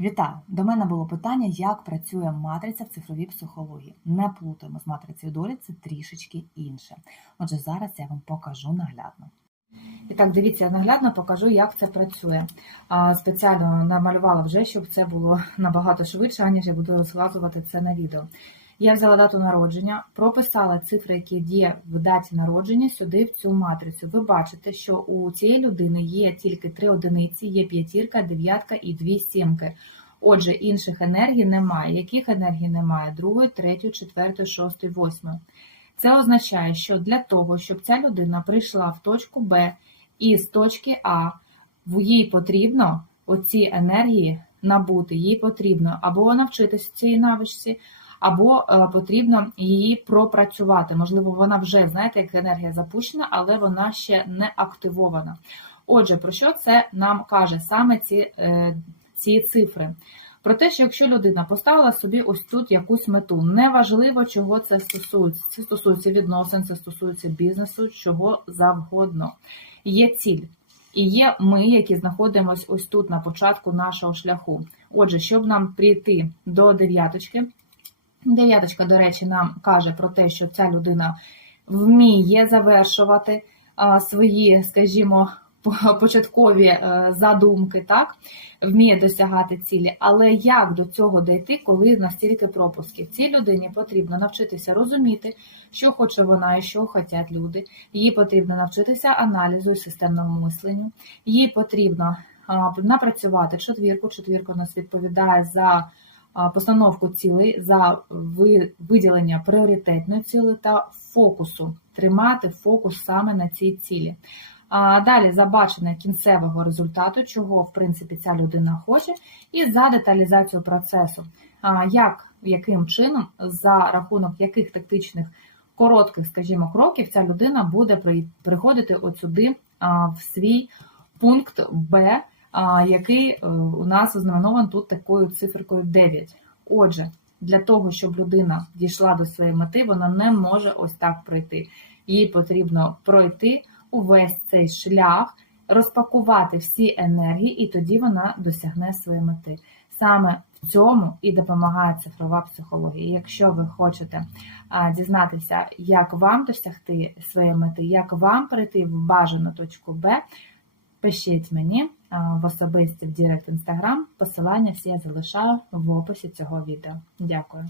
Вітаю! До мене було питання, як працює матриця в цифровій психології. Не плутаємо з матрицею долі, це трішечки інше. Отже, зараз я вам покажу наглядно. І так, дивіться, я наглядно покажу, як це працює. Спеціально намалювала вже, щоб це було набагато швидше, аніж я буду розказувати це на відео. Я взяла дату народження, прописала цифри, які є в даті народження, сюди в цю матрицю. Ви бачите, що у цієї людини є тільки три одиниці, є п'ятірка, дев'ятка і дві сімки. Отже, інших енергій немає. Яких енергій немає? Другої, третьої, четвертої, шостої, восьмої. Це означає, що для того, щоб ця людина прийшла в точку Б і з точки А, в- їй потрібно оці енергії набути, їй потрібно або навчитися цій навичці, або е, потрібно її пропрацювати. Можливо, вона вже, знаєте, як енергія запущена, але вона ще не активована. Отже, про що це нам каже саме ці, е, ці цифри? Про те, що якщо людина поставила собі ось тут якусь мету, неважливо, чого це стосується. Це стосується відносин, це стосується бізнесу, чого завгодно. Є ціль. І є ми, які знаходимося ось тут на початку нашого шляху. Отже, щоб нам прийти до дев'яточки, дев'яточка, до речі, нам каже про те, що ця людина вміє завершувати свої, скажімо, початкові е, задумки, так, вміє досягати цілі. Але як до цього дійти, коли настільки пропусків? Цій людині потрібно навчитися розуміти, що хоче вона і що хочуть люди. Їй потрібно навчитися аналізу і системному мисленню. Їй потрібно напрацювати четвірку. Четвірка у нас відповідає за постановку цілей, за виділення пріоритетної цілі та фокусу, тримати фокус саме на цій цілі. А далі за бачення кінцевого результату, чого в принципі ця людина хоче, і за деталізацію процесу. Як, яким чином, за рахунок яких тактичних коротких, скажімо, кроків ця людина буде приходити от сюди в свій пункт Б, який е, у нас ознаменований тут такою циферкою 9. Отже, для того, щоб людина дійшла до своєї мети, вона не може ось так пройти. Їй потрібно пройти увесь цей шлях, розпакувати всі енергії, і тоді вона досягне своєї мети. Саме в цьому і допомагає цифрова психологія. Якщо ви хочете дізнатися, як вам досягти своєї мети, як вам прийти в бажану точку Б, пишіть мені в особисті в Директ Інстаграм. Посилання всі я залишаю в описі цього відео. Дякую.